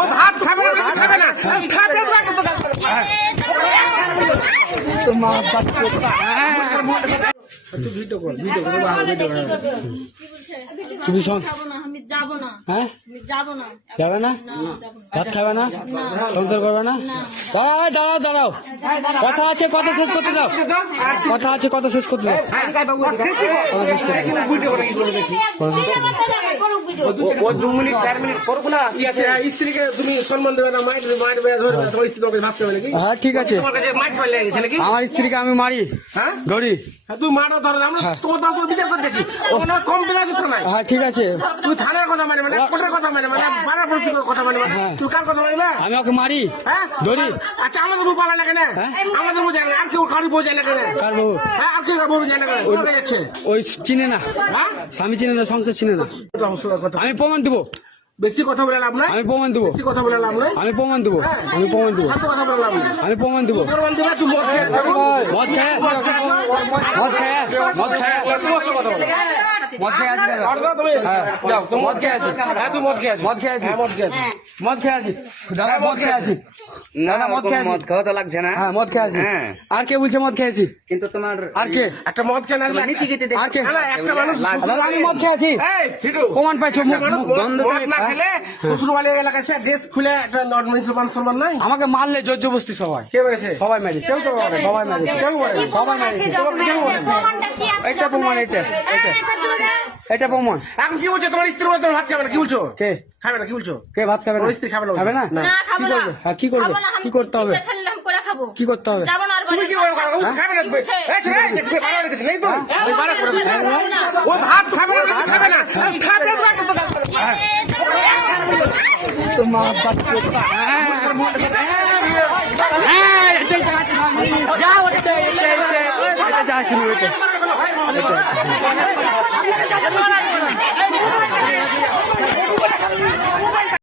ও ভাত খাবে না, খাবে না, খাবে না তো মাছ তুই ভিডিও কর, ভিডিও কর, ভিডিও কর। তুমি আমি যাব না, হ্যাঁ আমি যাব না, যাবে না, ভাত খাবে না, সংসার করবে না। দাঁড়াও দাঁড়াও দাঁড়াও, কথা আছে, কথা শেষ করতে দাও, কথা আছে, কথা শেষ করতে দাও, কথা শেষ করতে ও 2 মিনিট 4 মিনিট করবো না। স্ত্রীকে তুমি সম্মান দেবে না, মাইট মাইট ধরবে না, তোমার স্ত্রী তোমাকে ভাবতে হবে নাকি? হ্যাঁ ঠিক আছে, তোমার কাছে মাইট মাইট লেগে গেছে নাকি? আমার স্ত্রীকে আমি মারি, হ্যাঁ ধরি। তুই মারো ধরো, আমরা তোমার তো বিচার করে দেখি ওখানে কম বিনা থানায়। হ্যাঁ ঠিক আছে, তুই থানার কথা মানে মানে কোর্টের কথা মানে মানে বারা পরিস্থিতির কথা মানে মানে তুই কার কথা মানবে? আমি ওকে মারি, হ্যাঁ ধরি। আচ্ছা আমাদের বউ পালা না কেন? আমাদের বউ জানে না, আর কেউ কারো বউ জানে না কেন? কার বউ? হ্যাঁ আর কেউ বউ জানে না কেন? কোথায় যাচ্ছে? ওই চিনে না, হ্যাঁ স্বামী চিনে না, সংসার চিনে না। কথা আমি প্রমাণ দেবো, বেশি কথা বলে লাভ নাই, আমি প্রমাণ দেবো, বেশি কথা বলে লাভ নাই, আমি প্রমাণ দেবো, আমি প্রমাণ দেবো, ফালতু কথা বলে লাভ নাই। আমি প্রমাণ দেবো। প্রমাণ দিবে তুই মদ খেয়ে আসছিস? মদ খেয়ে, মদ খেয়ে, মদ খেয়ে, মদ খেয়ে, মদ খেয়ে আছি দাদা। হ্যাঁ, যাও তুমি মদ খেয়ে আছি, হ্যাঁ তুই মদ খেয়ে আসিস। মদ খেয়ে আছি, হ্যাঁ, মদ খেয়ে আসিস। মদ খেয়ে আছি দাদা, মদ খেয়ে আছি দাদা, মদ খেয়ে আছি। মদ খাওয়া তো লাগছে না। হ্যাঁ মদ খেয়ে আছি। হ্যাঁ। আর কে বলছে মদ খেয়েছি? কিন্তু তোমার আর কে? একটা মদ খেয়ে না নীতি গীতি আর কে? না, না, একটা মানুষ দাদা আমি মদ খেয়ে আছি, এই, ফিটু, প্রমাণ পাইছো? একটা মানুষ গন্ধ মদ না খেলে শ্বশুরবাড়ি এলাকায় সে ড্রেস খুলে একটা নর্মাল সম্মান নাই। আমাকে মারলে জর্জবস্তি সবাই, কে বলেছে? সবাই মারি, কেউ তো করে, সবাই মারি, কেউ বলে? সবাই মারি। এটা প্রমাণ, এটা এটা এটা প্রমাণ। এখন কি বলছো? তোমার স্ত্রী বলে তোমার ভাত খাবে না, কি বলছো? কে খাবে না, কি বলছো? কে ভাত খাবে না? ওর স্ত্রী খাবে না, খাবে না? না। না খাবো কি না, করবে? হ্যাঁ কি করবে? খাবো না, আমি কি করতে হবে? তিনটে ছেলে করে খাবো, কি করতে হবে? যাব না আর তুমি বাড়ি। কি বলো? ও খাবে না, এই ছেলে, এই দেখতে বাড়া রেখেছে, নেই তো? ওই বাড়া করে দিচ্ছে। ও ভাত খাবে না, খাবে না, খাবে না তো কাজ করে। তো মাছ পাচ্ছে। হ্যাঁ, এটাই যাচ্ছে না। যাও, এটা, এটা, এটা, এটা যাচ্ছে না, এটা। এটা।